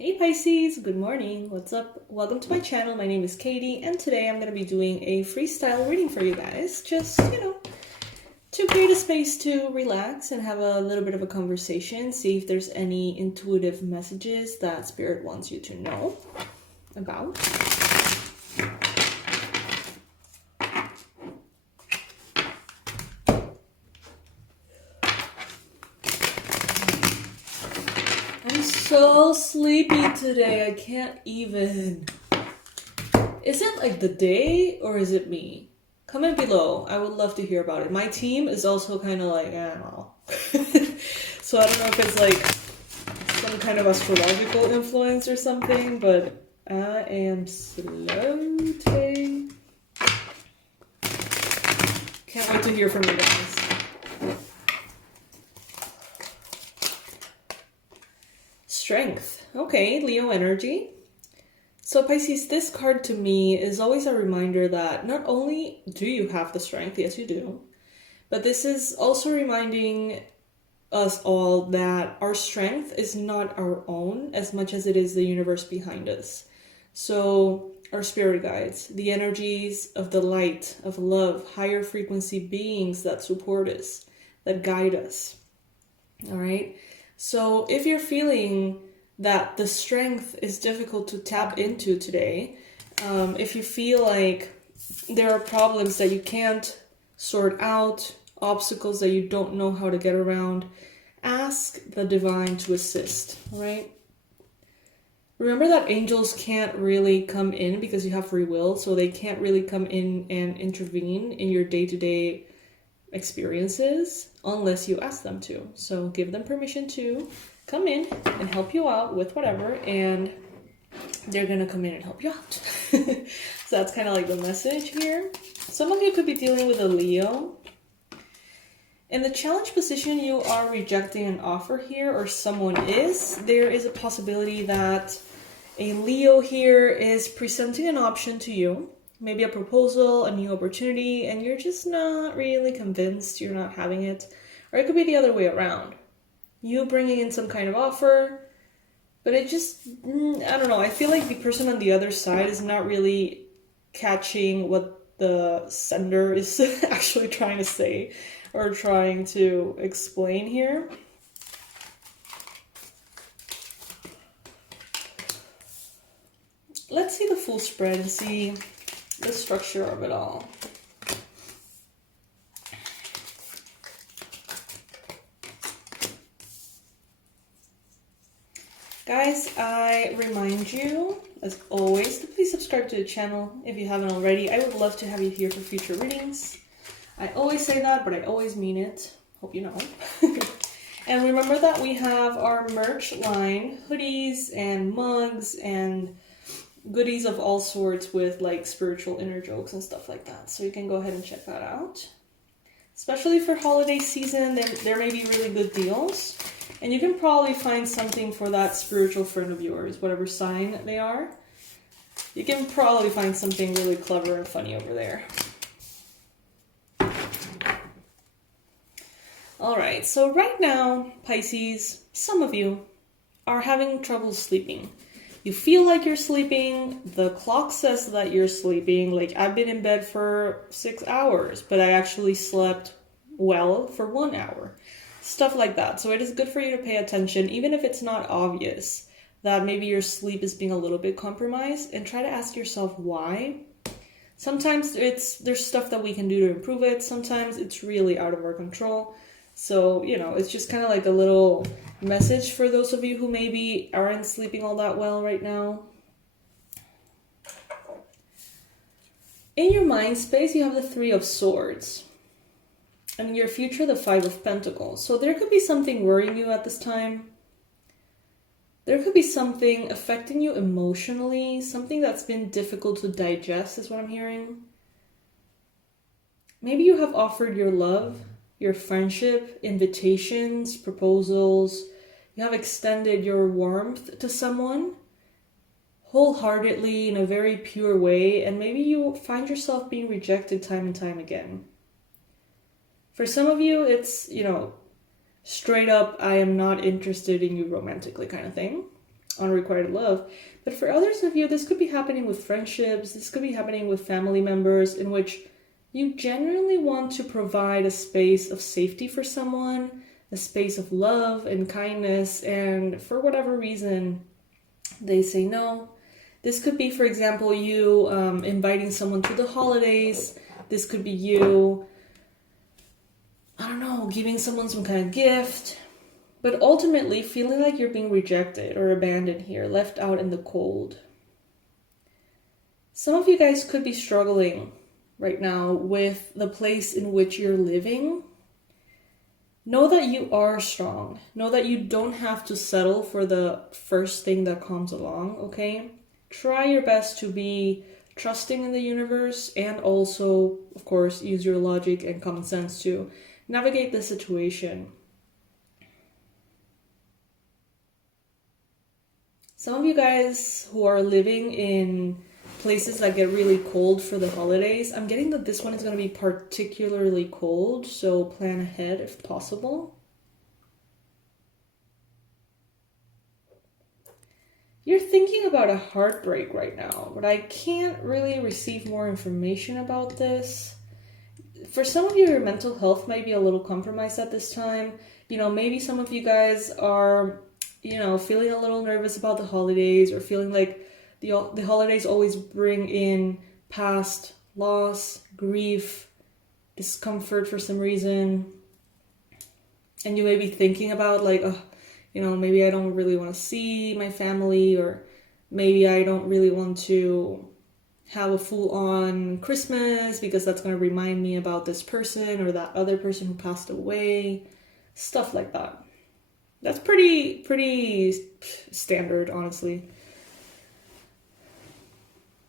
Hey Pisces, good morning, what's up? Welcome to my channel. My name is Katie and today I'm going to be doing a freestyle reading for you guys. Just, to create a space to relax and have a little bit of a conversation. See if there's any intuitive messages that Spirit wants you to know about. I'm so sleepy today, I can't even. Is it like the day or is it me? Comment below, I would love to hear about it. My team is also kind of like, I don't know. So I don't know if it's like some kind of astrological influence or something, but I am slow today. Can't wait to hear from you guys. Strength. Okay, Leo energy. So Pisces, this card to me is always a reminder that not only do you have the strength, yes you do, but this is also reminding us all that our strength is not our own as much as it is the universe behind us. So our spirit guides, the energies of the light, of love, higher frequency beings that support us, that guide us. All right. So if you're feeling that the strength is difficult to tap into today, if you feel like there are problems that you can't sort out, obstacles that you don't know how to get around, ask the divine to assist, right? Remember that angels can't really come in because you have free will, so they can't really come in and intervene in your day-to-day experiences unless you ask them to. So give them permission to come in and help you out with whatever, and they're gonna come in and help you out. So that's kind of like the message here. Some of you could be dealing with a Leo. In the challenge position, you are rejecting an offer here, or someone is. There is a possibility that a Leo here is presenting an option to you. Maybe a proposal, a new opportunity, and you're just not really convinced, you're not having it. Or it could be the other way around. You bringing in some kind of offer, but it just, I don't know, I feel like the person on the other side is not really catching what the sender is actually trying to say or trying to explain here. Let's see the full spread and see the structure of it all. Guys, I remind you, as always, to please subscribe to the channel if you haven't already. I would love to have you here for future readings. I always say that, but I always mean it. Hope you know. And remember that we have our merch line, hoodies and mugs and goodies of all sorts with like spiritual inner jokes and stuff like that. So you can go ahead and check that out. Especially for holiday season, there may be really good deals. And you can probably find something for that spiritual friend of yours, whatever sign they are. You can probably find something really clever and funny over there. Alright, so right now, Pisces, some of you are having trouble sleeping. You feel like you're sleeping, the clock says that you're sleeping, like I've been in bed for 6 hours, but I actually slept well for 1 hour. Stuff like that. So it is good for you to pay attention, even if it's not obvious that maybe your sleep is being a little bit compromised, and try to ask yourself why. Sometimes there's stuff that we can do to improve it. Sometimes it's really out of our control. So, it's just kind of like a little message for those of you who maybe aren't sleeping all that well right now. In your mind space, you have the Three of Swords. And in your future, the Five of Pentacles. So there could be something worrying you at this time. There could be something affecting you emotionally, something that's been difficult to digest is what I'm hearing. Maybe you have offered your love, your friendship, invitations, proposals. You have extended your warmth to someone wholeheartedly in a very pure way, and maybe you find yourself being rejected time and time again. For some of you, it's, straight up, I am not interested in you romantically kind of thing. unrequited love. But for others of you, this could be happening with friendships. This could be happening with family members in which you genuinely want to provide a space of safety for someone, a space of love and kindness, and for whatever reason, they say no. This could be, for example, you inviting someone to the holidays. This could be you, I don't know, giving someone some kind of gift, but ultimately feeling like you're being rejected or abandoned here, left out in the cold. Some of you guys could be struggling right now with the place in which you're living. Know that you are strong. Know that you don't have to settle for the first thing that comes along, okay? Try your best to be trusting in the universe and also, of course, use your logic and common sense to navigate the situation. Some of you guys who are living in places that get really cold for the holidays, I'm getting that this one is going to be particularly cold, so plan ahead if possible. You're thinking about a heartbreak right now, but I can't really receive more information about this. For some of you, your mental health might be a little compromised at this time. Maybe some of you guys are, feeling a little nervous about the holidays, or feeling like the holidays always bring in past loss, grief, discomfort for some reason. And you may be thinking about like, maybe I don't really want to see my family, or maybe I don't really want to have a full-on Christmas because that's going to remind me about this person or that other person who passed away. Stuff like that. That's pretty standard, honestly.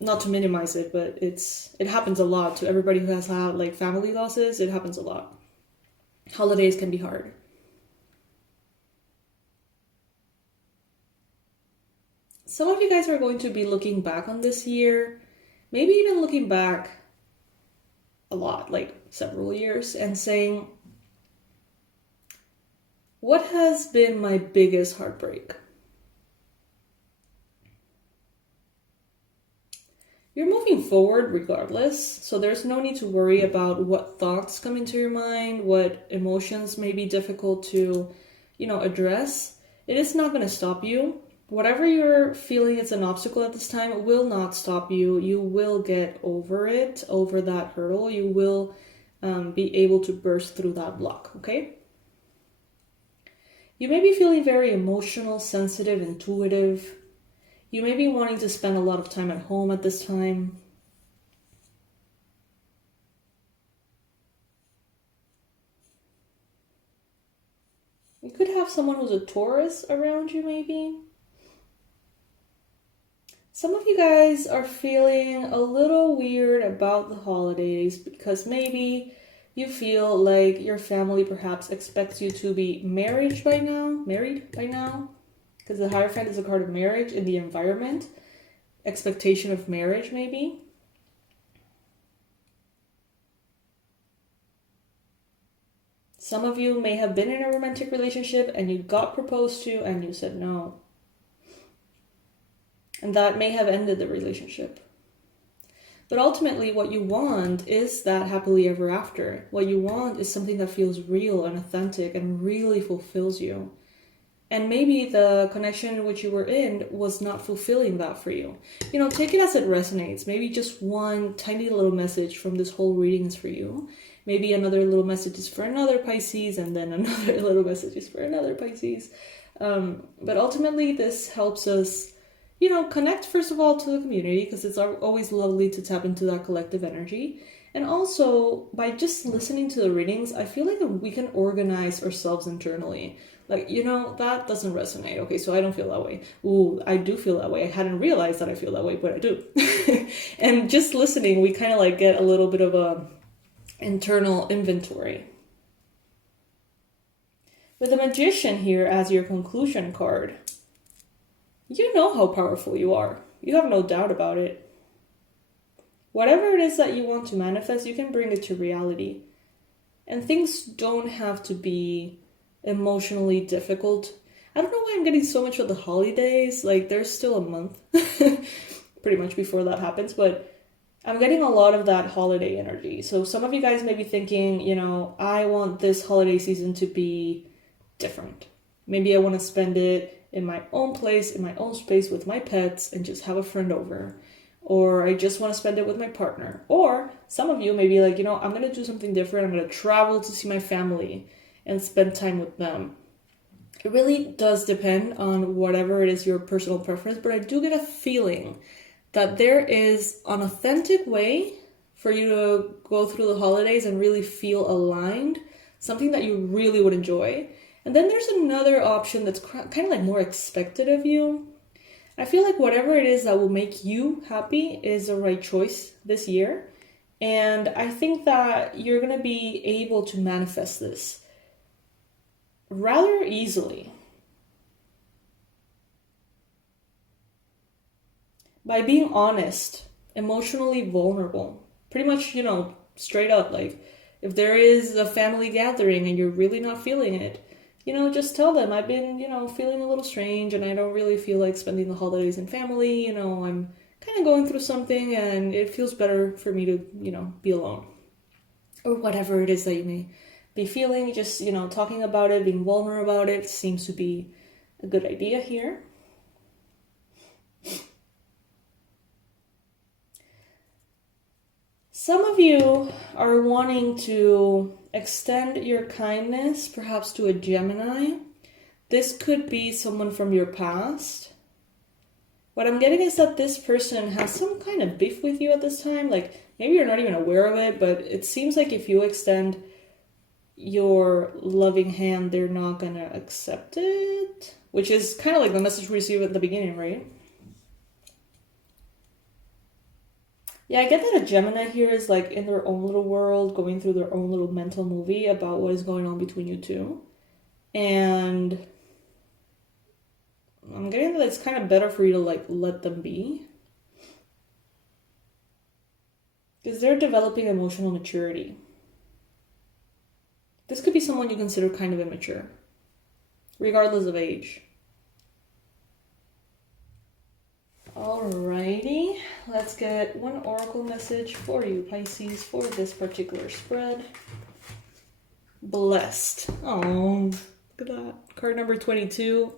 Not to minimize it, but it happens a lot to everybody who has had like family losses. It happens a lot. Holidays can be hard. Some of you guys are going to be looking back on this year, maybe even looking back a lot, like several years, and saying, what has been my biggest heartbreak? You're moving forward regardless, so there's no need to worry about what thoughts come into your mind, what emotions may be difficult to, address. It is not going to stop you. Whatever you're feeling is an obstacle at this time, it will not stop you. You will get over it, over that hurdle. You will be able to burst through that block, okay? You may be feeling very emotional, sensitive, intuitive. You may be wanting to spend a lot of time at home at this time. You could have someone who's a Taurus around you, maybe. Some of you guys are feeling a little weird about the holidays because maybe you feel like your family perhaps expects you to be married by now, because the Hierophant is a card of marriage in the environment, expectation of marriage maybe. Some of you may have been in a romantic relationship and you got proposed to and you said no. And that may have ended the relationship. But ultimately, what you want is that happily ever after. What you want is something that feels real and authentic and really fulfills you. And maybe the connection in which you were in was not fulfilling that for you. Take it as it resonates. Maybe just one tiny little message from this whole reading is for you. Maybe another little message is for another Pisces, and then another little message is for another Pisces. But ultimately, this helps us connect, first of all, to the community, because it's always lovely to tap into that collective energy. And also, by just listening to the readings, I feel like we can organize ourselves internally. Like, that doesn't resonate. Okay, so I don't feel that way. Ooh, I do feel that way. I hadn't realized that I feel that way, but I do. And just listening, we kind of like get a little bit of a internal inventory. With the Magician here as your conclusion card, you know how powerful you are. You have no doubt about it. Whatever it is that you want to manifest, you can bring it to reality. And things don't have to be emotionally difficult. I don't know why I'm getting so much of the holidays. Like, there's still a month pretty much before that happens, but I'm getting a lot of that holiday energy. So some of you guys may be thinking, you know, I want this holiday season to be different. Maybe I want to spend it in my own place, in my own space with my pets and just have a friend over. Or I just want to spend it with my partner. Or some of you may be like, you know, I'm going to do something different. I'm going to travel to see my family and spend time with them. It really does depend on whatever it is your personal preference, but I do get a feeling that there is an authentic way for you to go through the holidays and really feel aligned, something that you really would enjoy. And then there's another option that's kind of like more expected of you. I feel like whatever it is that will make you happy is the right choice this year. And I think that you're going to be able to manifest this rather easily by being honest, emotionally vulnerable. Pretty much, you know, straight up, like, if there is a family gathering and you're really not feeling it, you know, just tell them, I've been, you know, feeling a little strange and I don't really feel like spending the holidays in family. You know, I'm kind of going through something and it feels better for me to, you know, be alone. Or whatever it is that you may be feeling, just, you know, talking about it, being vulnerable about it seems to be a good idea here. Some of you are wanting to extend your kindness, perhaps to a Gemini. This could be someone from your past. What I'm getting is that this person has some kind of beef with you at this time. Like, maybe you're not even aware of it, but it seems like if you extend your loving hand, they're not gonna accept it. Which is kind of like the message we received at the beginning, right? Yeah, I get that a Gemini here is like in their own little world, going through their own little mental movie about what is going on between you two. And I'm getting that it's kind of better for you to like let them be. Because they're developing emotional maturity. This could be someone you consider kind of immature, regardless of age. Alrighty, let's get one oracle message for you, Pisces, for this particular spread. Blessed. Oh, look at that. Card number 22.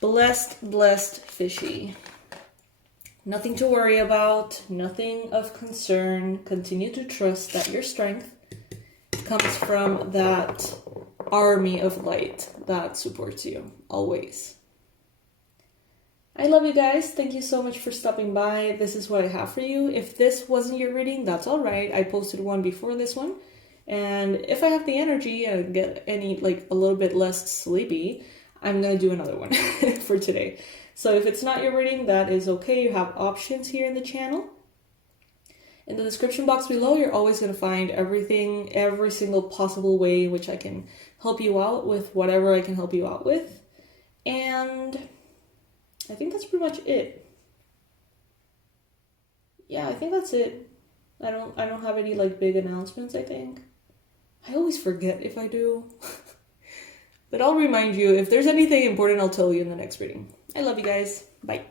Blessed, blessed, fishy. Nothing to worry about, nothing of concern. Continue to trust that your strength comes from that army of light that supports you, always. I love you guys. Thank you so much for stopping by. This is what I have for you. If this wasn't your reading, that's all right. I posted one before this one. And if I have the energy and get any, like, a little bit less sleepy, I'm going to do another one for today. So if it's not your reading, that is okay. You have options here in the channel. In the description box below, you're always going to find everything, every single possible way in which I can help you out with whatever I can help you out with. And I think that's pretty much it. Yeah, I think that's it. I don't have any like big announcements, I think. I always forget if I do. But I'll remind you, if there's anything important, I'll tell you in the next reading. I love you guys. Bye.